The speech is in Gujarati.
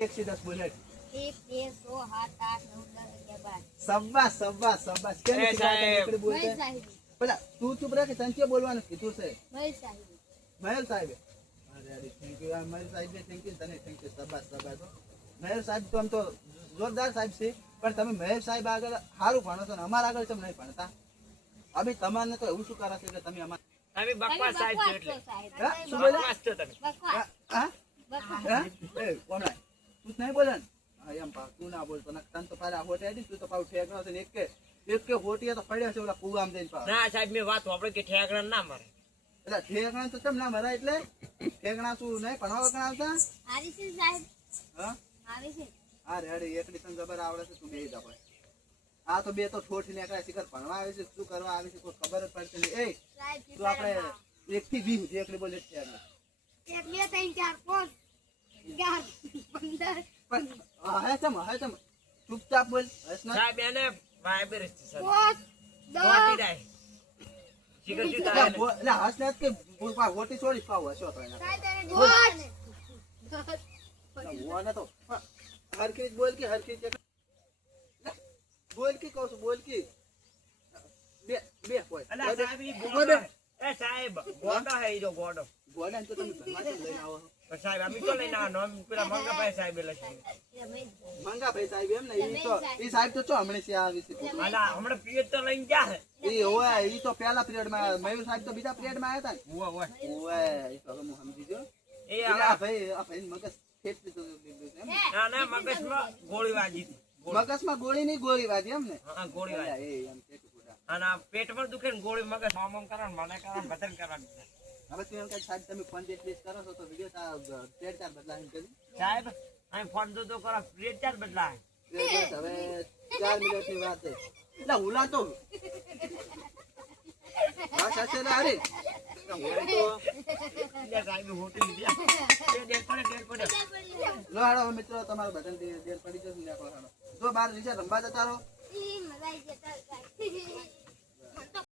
1 से 10 बोले 1 2 3 4 5 8 9 10 11 શાબાશ શાબાશ શાબાશ કેમ એ સાહેબ. બોલતે મહેલ સાહેબ પેલા તું ચૂપ રહે કે તને બોલવાનું કીધું છે મહેલ સાહેબ મહેલ સાહેબ અરે અરે થેન્ક યુ યાર મહેલ સાહેબ થેન્ક યુ તને થેન્ક યુ શાબાશ શાબાશ મહેલ સાહેબ તો આમ તો જોરદાર સાહેબ છે પણ તમે મહેલ સાહેબ આગળ સારું ભણો છો ને અમારા આગળ તમે નહીં ભણતા અભી તમારને તો એવું શું કરે છે કે તમે અમાર તમે બકવાસ સાહેબ છો એટલે હા? શું બોલે બકવાસ છો તમે બકવાસ હા બકવાસ હા એ કોણ આય? તું જ નહીં બોલે ને હા એમ પા તું ના બોલતો ને તને તો પાછા હોટે આડી તું તો પાછું ઠેકણો છે ને એક કે હોટીએ તો પડ્યા છે ઓલા કુવામાં જઈને પાછા ના સાહેબ મેં વાત આપણે કે ઠેકડા ના મારે એટલે ઠેકણા તો કેમ ના મરાય એટલે ઠેકણા શું નહીં ભણવા કણાવતા આવી છે સાહેબ હા આવી છે અરે અરે એકડી તને જબર આવડે છે તું બે દબાય આ તો બે તો ઠોઠી નીકળ્યા શિખર ભણવા આવે છે શું કરવા આવે છે કોઈ ખબર જ પડતી નહીં એ સાહેબ તું આપણે 1 થી 20 સુધી એકડી બોલે છે 1 2 3 4 5 11 15 પણ હે ચમ ચૂપચાપ બોલ હસ ના સાહેબ એને વાયબર છે સર 5 વાટી 10 જાય શીખર શું થાય એને? એટલે હસ ના કે હોટી છોડી પાવ હશો તો એના સાહેબ એને બોલ ઓને તો હરકી બોલ કે હરકી બોલ કે કહું છું બોલ કે બે હોય અલા સાહેબ ઈ ગોડો એ સાહેબ ગોડો હે ઈ જો ગોડો ગોડા તો તમે ઘરમાંથી જ લઈને આવો છો. તો સાહેબ અમે તો લઈને આવવાનો અમે પેલા મંગાભાઈ સાહેબ લખી મંગા ભાઈ સાહેબ એમ ને ઈ સાહેબ તો ચો હમણે છે આ વિશે અલા હમણાં પિયર તો લઈને ગયા હે ઈ હોય ઈ તો પહેલા પિરિયડ માં મયુર સાહેબ તો બીજા પિરિયડ માં આવ્યા હતા ઓય ને ઓય ઈ તો હવે હું સમજી ગયો એ એટલે આ ભાઈ મગજ ફેટતી તો એમ ને? ના ના મગજમાં ગોળી વાગી હતી મગજમાં ગોળી ની ગોળી વાજી એમ ને હા ગોળી વાગી એ એમ કે ખોટા અને આ પેટમાં દુખે ને ગોળી મગજ મામમ કરવાનું મને કરવાનું બદન કરવાનું હવે તું એમ કહે સાહેબ તમે ફોન પ્લીઝ કરો છો તો વિડિયો તા ચાર બદલાય એમ કરી સાહેબ અહીં ફોન તો કરો પ્લેટ ચાર બદલાય હવે 4 મિનિટ ની વાત છે એટલે હુલા તો હા સાચે ના અરે સાહેબ હોટી લીધી ડેર પડે લો હાડો મિત્રો તમારો બટન દેર પડી જશે ને આખો હાડો જો બાર નીચે રંબા જતા રહો મજા આવી જતા